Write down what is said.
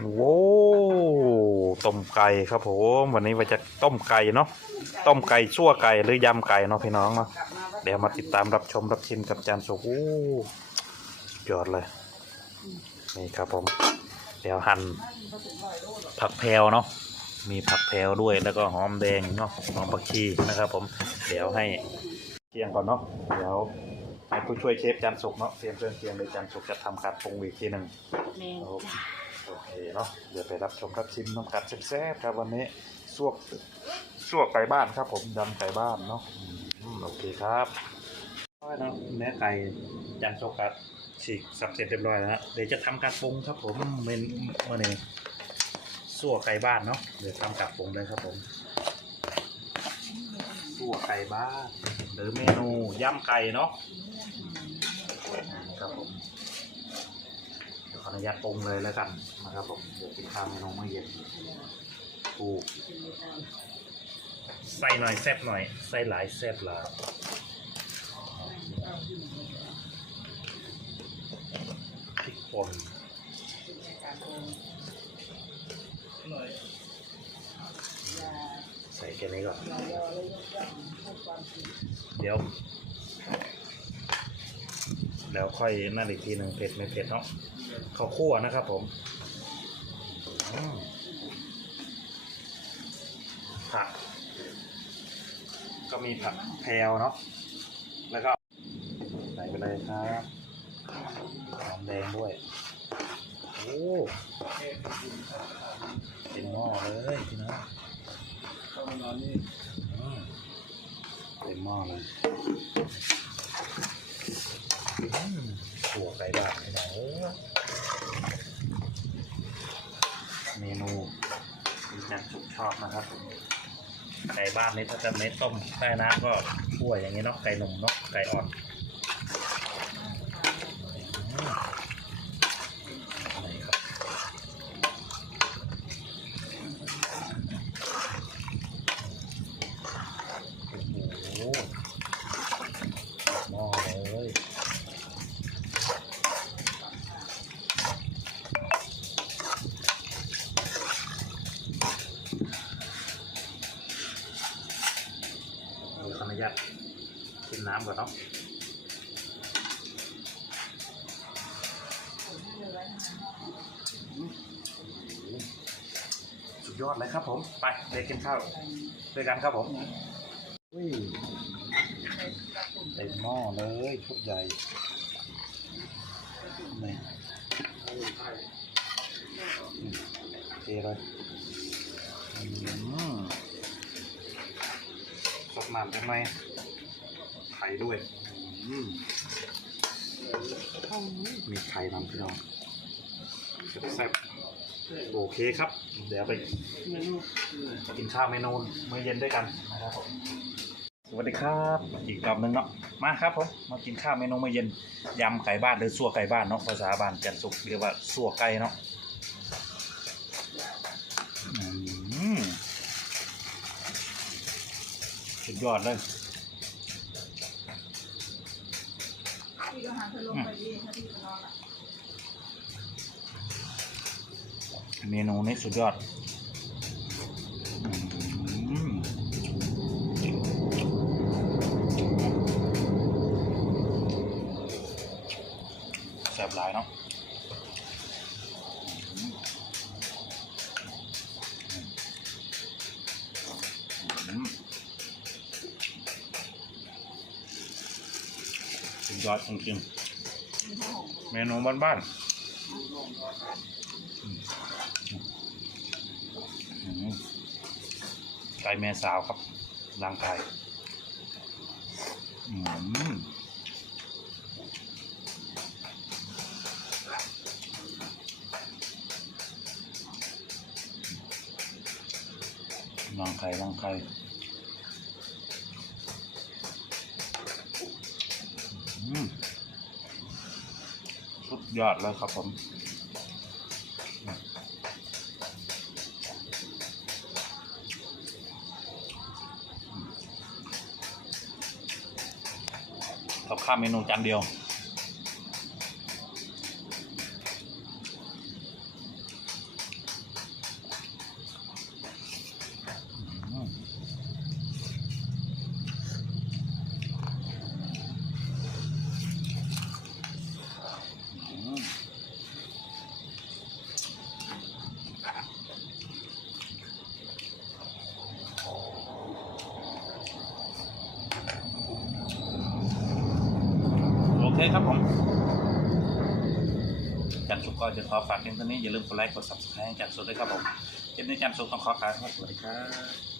โว้ต้มไก่ครับผมวันนี้ว่าจะต้มไก่เนาะต้มไก่ชั่วไก่หรือยำไก่เนาะพี่น้องเนาะเดี๋ยวมาติดตามรับชมรับชิมกับจานสุกโอ้ยอดเลยนี่ครับผม เดี๋ยวหั่นผักแพรวเนาะมีผักแพรวด้วยแล้วก็หอมแดงเนาะหอมผักชีนะครับ ผมเดี๋ยวให้เคียงก่อนเนาะเดี๋ยวให้ผู้ช่วยเชฟจานสุกเนาะเตรียมเครื่องเคียงเลยจานสุกจะทำการปรุงอีกทีหนึ่งโอเค โอเคเนาะเดี๋ยวไปรับชมรับชิมน้ำกัดแซ่บๆครับวันนี้สวกสวกไก่บ้านครับ ผมยำไก่บ้านเนาะโอเคครับเนาะเนื้อไก่จานโซกัดฉีกสับเสร็จเรียบร้อยแล้วฮะเดี๋ยวจะทำการปรุงครับผมเมนวันนี้สั่วไก่บ้านเนาะเดี๋ยวทำการปรุงเลยครับผมสั่วไก่บ้าน หรือเมนูยำไก่เนาะครับผม ขออนุญาตปรุงเลยแล้วกันนะครับผมเดี๋ยวกินข้าวเมนูเมื่อเย็นปูใส่หน่อยแซ่บหน่อย ใส่หลายแซ่บหลายพริกป่นใส่แค่นี้ก่อน เดี๋ยว แล้วค่อยนั่นอีกทีหนึ่งเผ็ดไม่เผ็ดเนาะ ข้าวคั่วนะครับผมผัก ก็มีผักแพรวเนาะแล้วก็ใส่ไปเลยครับหอมแดงด้วย โอ้เต็มหม้อเลยพี่น้องเต็มหม้อเลยอืมถั่วไก่บ้านนี่นะโอ้ เมนูที่จันสุกชอบนะครับไก่บ้านนี้ถ้าจะไม่ต้มใต้น้ำก็คั่วอย่างนี้เนาะไก่หนุ่มเนาะไก่อ่อนอืมนี่ครับโอ้โหหม้อเลย เดี๋ยวขออนุญาต กินน้ำก่อนเนาะสุดยอดเลยครับผม ไปเด็กกินข้าวด้วยกันครับผมอุ้ยเต็มหม้อเลยชุดใหญ่นี่อืมโอเคเลยอืม น้ำจังไหมไข่ด้วยอืมมีไข่นำพี่น้องแซ่บๆโอเคครับ เดี๋ยวไปกินข้าวเมนูมื้อเย็นด้วยกันนะครับผมสวัสดีครับอีกรอบหนึ่งเนาะมาครับผมมากินข้าวเมนูมื้อเย็นยำไก่บ้านหรือสั่วไก่บ้านเนาะภาษาบ้านจันทร์สุกเรียกว่าสั่วไก่เนาะ สุดยอดเลยพี่ก็หาเธอลงไปดีถ้าพี่จะนอนอะเมนูนี้สุดยอดแซ่บหลายเนาะ ยอดจริงๆเมนูบ้านๆอืมไก่แม่สาวครับร่างกายอืมร่างกายร่างกา สุดยอดเลยครับผมกับข้าวเมนูจานเดียว จันสุกก็จะขอฝากเพียงเท่านี้อย่าลืมกดไลค์กดซับสไครต์จันสุกด้วยครับผมคลิปนี้จันสุกต้องขอกล่าวคำว่าสวัสดีครับ